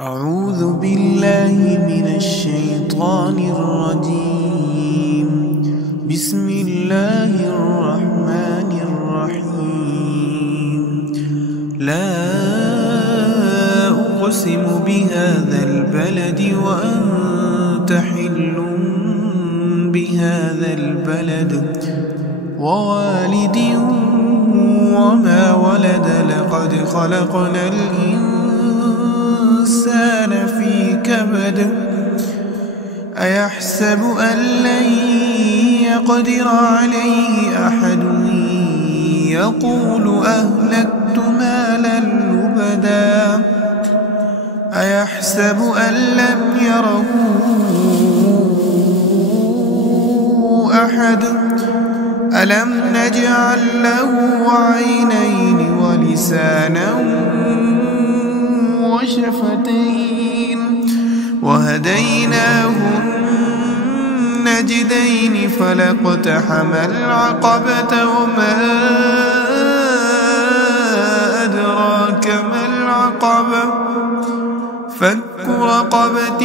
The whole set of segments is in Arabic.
أعوذ بالله من الشيطان الرجيم. بسم الله الرحمن الرحيم. لا أقسم بهذا البلد وأنت حل بهذا البلد ووالد وما ولد لقد خلقنا الإنسان في كبد أيحسب أن لن يقدر عليه أحد يقول أهلكت مالا لبدا أيحسب أن لم يره أحد ألم نجعل له عينين ولسانا وشفتين وهديناه النجدين فلاقتحم العقبة وما أدراك ما العقبة فك رقبة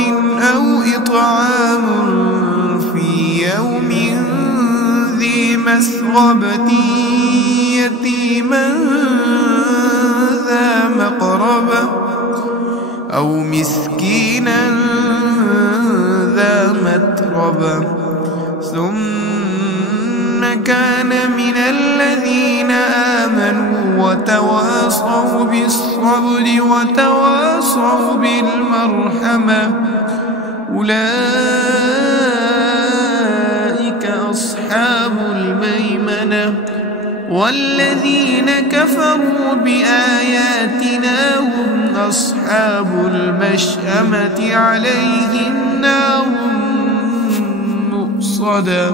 أو إطعام في يوم ذي مسغبة يتيما ذا مقربة أو مسكينا ذا متربة ثم كان من الذين آمنوا وتواصوا بالصبر وتواصوا بالمرحمة أولئك أصحاب الميمنة والذين كفروا بآياتنا هم أصحاب المشأمة عليهم نار مؤصدة